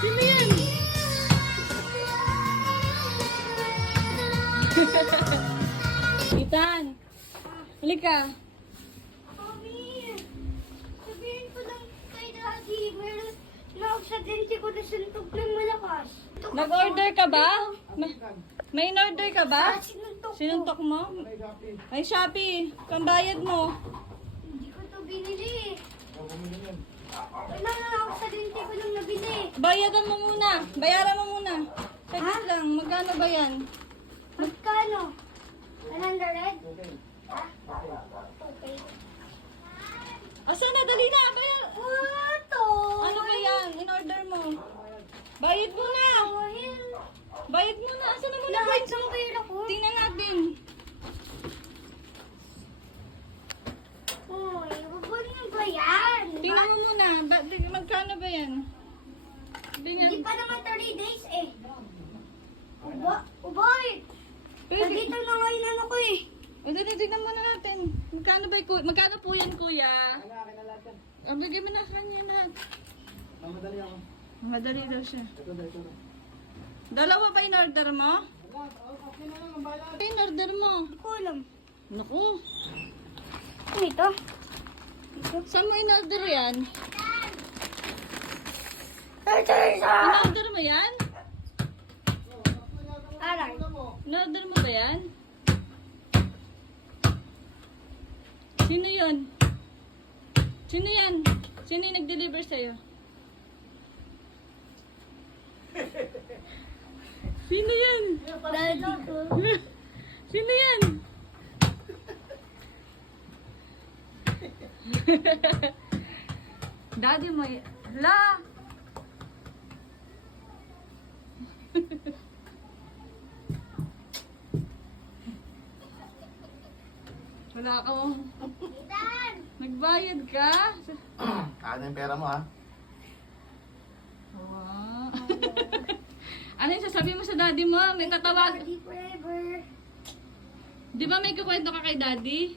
Sino yan? Ethan! Halika! Mami, sabihin ko lang kay Daddy, meron na ako sa dente ko na suntok ng malakas. Nag-order ka ba? May in-order ka ba? Sinuntok ko. Sinuntok mo? Ay, Shopee. Pambayad mo. Hindi ko to binili. Wala na ako sa dente ko nang nabili. Bayaran mo muna. Bayaran mo muna. Saglit lang. Magkano ba yan? Magkano? 100? Okay. Asan na? Dali na. Ito. Ano ba yan? In-order mo. Bayad mo na. Bayad mo na. Asan na mo na? Lahat ng pera ko. Tingnan natin. Uy, huwag na ba yan? Tingnan mo muna. Magkano ba yan? Hindi pa naman 30 days eh. Uboy! Nandito na ngayon ano ko eh. O, dali, tignan muna natin. Magkano ba magkano po yan, kuya? Bigyan mo na kanya lahat. Mamadali ako. Madali daw siya. Ito na. Dalawa pa in-order mo? Okay na lang, ang bayan. Ano in-order mo? Hindi ko alam. Naku. Ano ito? Saan mo in-order yan? Ito isa! In-order mo yan? Aray. In-order mo ba yan? Sino yun? Sino yan? Sino yung nag-deliver sa'yo? Sino yan? Daddy ko. Sino yan? Daddy mo y... Hala! Wala ka. Itan! Nagbayad ka? Ano yung pera mo ha? Wow. Ano yung sasabihin mo sa daddy mo? May tatawag. Daddy forever. Di ba may kukwento ka kay daddy?